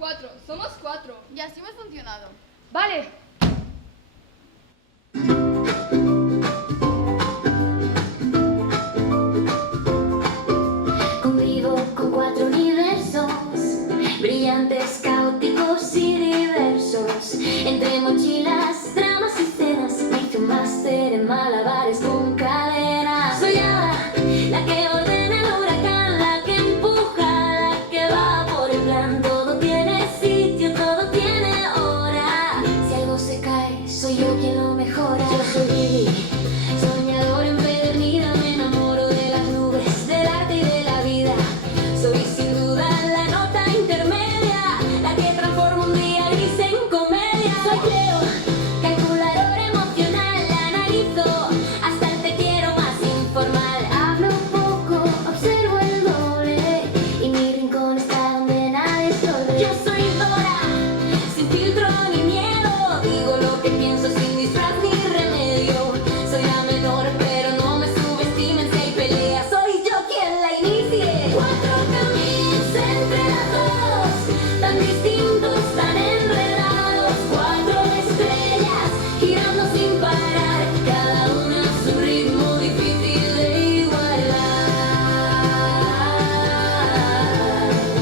4, somos 4. Y así hemos funcionado. Vale. Convivo con 4 universos, brillantes, caóticos y diversos. Entre mochilas, dramas y cenas, me hice un máster en mala